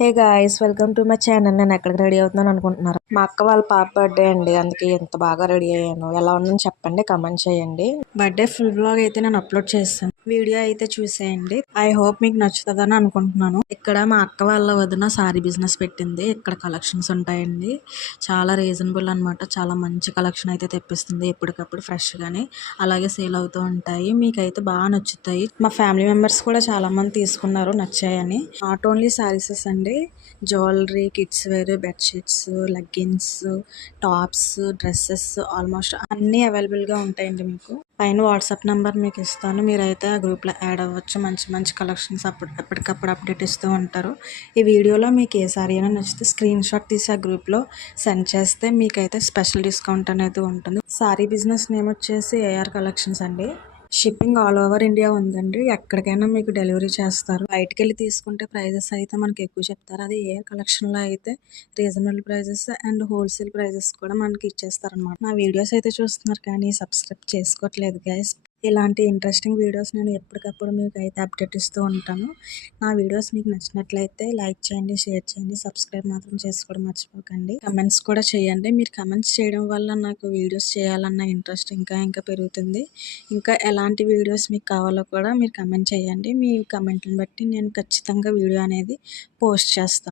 Hey guys, welcome to my channel. నేను ఎక్కడికి ready అవుతున్నాను అనుకుంటున్నారు? మా అక్క వాళ్ళ పాప బర్త్డే అండి, అందుకే ఎంత బాగా రెడీ అయ్యాను. ఎలా ఉందని చెప్పండి, కమెంట్ చేయండి. బర్త్డే ఫుల్ బ్లాగ్ అయితే నేను అప్లోడ్ చేస్తాను, వీడియో అయితే చూసేయండి. ఐ హోప్ మీకు నచ్చుతుందని అనుకుంటున్నాను. ఇక్కడ మా అక్క వాళ్ళ వదిన సారీ బిజినెస్ పెట్టింది. ఇక్కడ కలెక్షన్స్ ఉంటాయండి, చాలా రీజనబుల్ అనమాట. చాలా మంచి కలెక్షన్ అయితే తెప్పిస్తుంది ఎప్పటికప్పుడు ఫ్రెష్ గానే, అలాగే సేల్ అవుతూ ఉంటాయి. మీకైతే బాగా నచ్చుతాయి. మా ఫ్యామిలీ మెంబర్స్ కూడా చాలా మంది తీసుకున్నారు, నచ్చాయని. నాట్ ఓన్లీ సారీసెస్ అండి, jewellery, kids wear, bedsheets, leggings, tops, dresses almost అన్నీ అవైలబుల్గా ఉంటాయండి. మీకు పైన వాట్సాప్ నెంబర్ మీకు ఇస్తాను, మీరైతే ఆ గ్రూప్లో యాడ్ అవ్వచ్చు. మంచి మంచి కలెక్షన్స్ ఎప్పటికప్పుడు అప్డేట్ ఇస్తూ ఉంటారు. ఈ వీడియోలో మీకు ఏ సారీ అయినా నచ్చితే స్క్రీన్ షాట్ తీసి ఆ గ్రూప్లో సెండ్ చేస్తే మీకైతే స్పెషల్ డిస్కౌంట్ అనేది ఉంటుంది. సారీ బిజినెస్ నేమ్ వచ్చేసి ఏఆర్ కలెక్షన్స్ అండి. షిప్పింగ్ ఆల్ ఓవర్ ఇండియా ఉందండి, ఎక్కడికైనా మీకు డెలివరీ చేస్తారు. బయటకు వెళ్ళి తీసుకుంటే ప్రైజెస్ అయితే మనకి ఎక్కువ చెప్తారు. అది ఏ కలెక్షన్లో అయితే reasonable prices and wholesale prices కూడా మనకి ఇచ్చేస్తారు అనమాట. నా వీడియోస్ అయితే చూస్తున్నారు కానీ సబ్స్క్రైబ్ చేసుకోవట్లేదు గైస్. ఇలాంటి ఇంట్రెస్టింగ్ వీడియోస్ నేను ఎప్పటికప్పుడు మీకు అయితే అప్డేట్ ఇస్తూ ఉంటాను. నా వీడియోస్ మీకు నచ్చినట్లయితే లైక్ చేయండి, షేర్ చేయండి, సబ్స్క్రైబ్ మాత్రం చేసుకోవడం మర్చిపోకండి. కమెంట్స్ కూడా చేయండి. మీరు కమెంట్స్ చేయడం వల్ల నాకు వీడియోస్ చేయాలన్న ఇంట్రెస్ట్ ఇంకా ఇంకా పెరుగుతుంది. ఇంకా ఎలాంటి వీడియోస్ మీకు కావాలో కూడా మీరు కమెంట్ చేయండి. మీ కమెంట్ని బట్టి నేను ఖచ్చితంగా వీడియో అనేది పోస్ట్ చేస్తాను.